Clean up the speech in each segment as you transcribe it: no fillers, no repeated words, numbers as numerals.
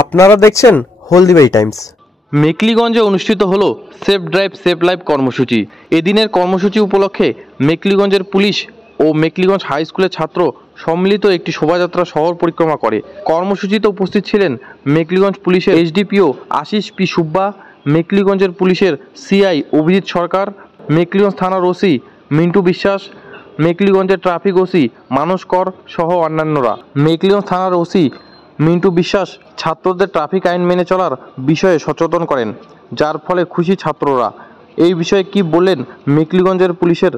আপনারা দেখছেন হলদিবাড়ি টাইমস। মেকলিগঞ্জে অনুষ্ঠিত হলো সেফ ড্রাইভ সেভ লাইফ কর্মসূচি। এদিনের কর্মসূচি উপলক্ষে মেকলিগঞ্জের পুলিশ ও মেকলিগঞ্জ হাই স্কুলের ছাত্র সম্মিলিত একটি শোভাযাত্রা শহর পরিক্রমা করে। কর্মসূচিতে উপস্থিত ছিলেন মেকলিগঞ্জ পুলিশের এসডিপিও আশিস পি সুব্বা, মেকলিগঞ্জের পুলিশের সিআই অভিজিৎ সরকার, মেকলিগঞ্জ থানার ওসি মিন্টু বিশ্বাস, মেকলিগঞ্জের ট্রাফিক ওসি মানস কর সহ অন্যান্যরা। মেকলিগঞ্জ থানার ওসি মিন্টু বিশ্বাস ছাত্রদের ট্রাফিক আইন মেনে চলার বিষয়ে সচেতন করেন, যার ফলে খুশি ছাত্ররা। এই বিষয়ে কি বললেন মেকলিগঞ্জের পুলিশের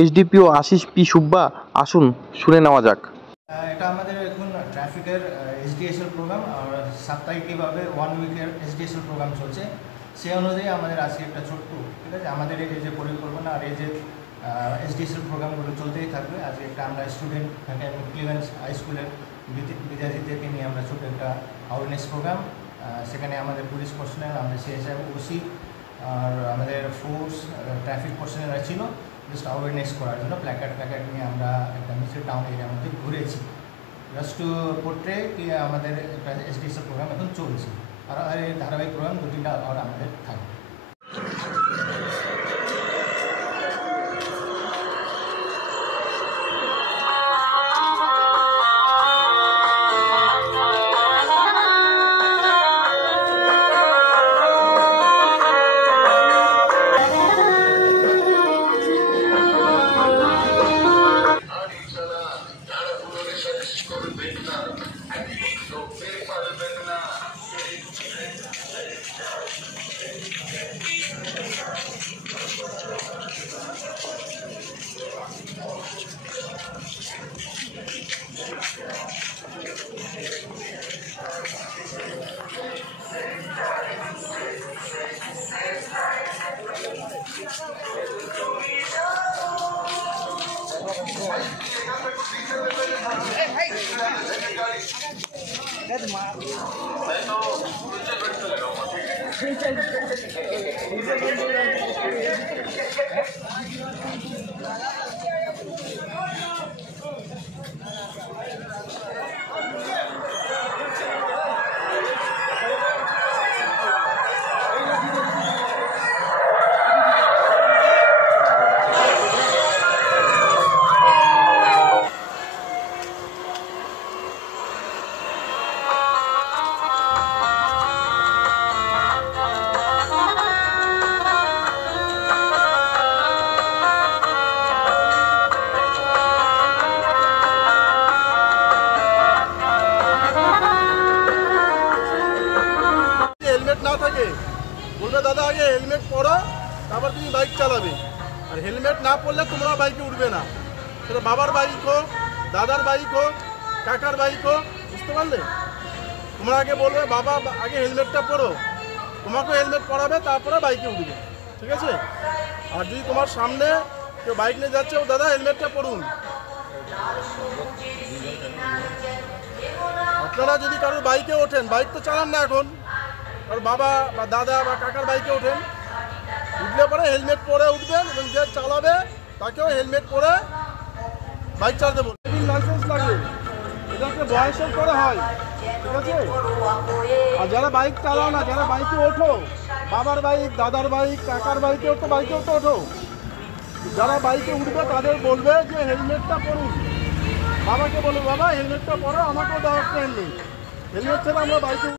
এসডিপিও আশিস পি সুব্বা, আসুন শুনে নেওয়া যাক। এটা আমাদের এখন ট্রাফিকের এসডিএসএল প্রোগ্রাম, আর সাপ্তাহিকভাবে 1 উইকের এসডিএসএল প্রোগ্রাম চলছে। সেই অনুযায়ী আমাদের আজকে একটা ছোট্ট, ঠিক আছে, আমাদের এই যে পরিকল্পনা আর এই যে এসডিএসএল প্রোগ্রামগুলো চলতেই থাকবে। আজকে একটা আমরা স্টুডেন্ট মেকলিগঞ্জ হাই স্কুলের বিদ্যার্থীদেরকে নিয়ে আমরা ছোটো একটা অ্যাওয়ারনেস প্রোগ্রাম, সেখানে আমাদের পুলিশ পার্সোনাল, আমাদের সিএসএফ, ওসি আর আমাদের ফোর্স ট্রাফিক পার্সোনালরা ছিল জাস্ট অ্যাওয়ারনেস করার জন্য। প্ল্যাকার্ড নিয়ে আমরা একটা মিছিল টাউন এরিয়ার মধ্যে ঘুরেছি, জাস্ট টু পোর্ট্রে কি আমাদের একটা এসডিএসএল প্রোগ্রাম এখন চলছে। আর এই ধারাবাহিক প্রোগ্রাম 2-3টা আর আমাদের থাকবে। না থাকে বলবে দাদা আগে হেলমেট পরো, তারপর তুমি বাইক চালাবে। আর হেলমেট না পরলে তোমরা বাইকে উঠবে না, সেটা বাবার বাইক হোক, দাদার বাইক হোক, কাকার বাইক হোক, বুঝতে পারলে? তোমরা আগে বলবে বাবা আগে হেলমেটটা পরো, তোমাকেও হেলমেট পরাবে, তারপরে বাইকে উঠবে, ঠিক আছে? আর যদি তোমার সামনে কেউ বাইক নিয়ে যাচ্ছে, ও দাদা হেলমেটটা পরুন। আপনারা যদি কারোর বাইকে ওঠেন, বাইক তো চালান না এখন, আর বাবা বা দাদা বা কাকার বাইকে ওঠেন, উঠলে পরে হেলমেট পরে উঠবেন এবং যে চালাবে তাকেও হেলমেট পরে বাইক চালাতে বলবেন। ড্রাইভিং লাইসেন্স লাগে, এটা একটা বয়সের পরে হয়, ঠিক আছে? আর যারা বাইক চালাও না, যারা বাইকে ওঠো, বাবার বাইক, দাদার বাইক, কাকার বাইকে ওঠো, বাইকেও তো ওঠো, যারা বাইকে উঠবে তাদের বলবে যে হেলমেটটা পরুন। বাবাকে বলবে বাবা হেলমেটটা পরো, আমাকেও দেওয়া একটা হেলমেট, হেলমেট ছাড়া আমরা বাইকে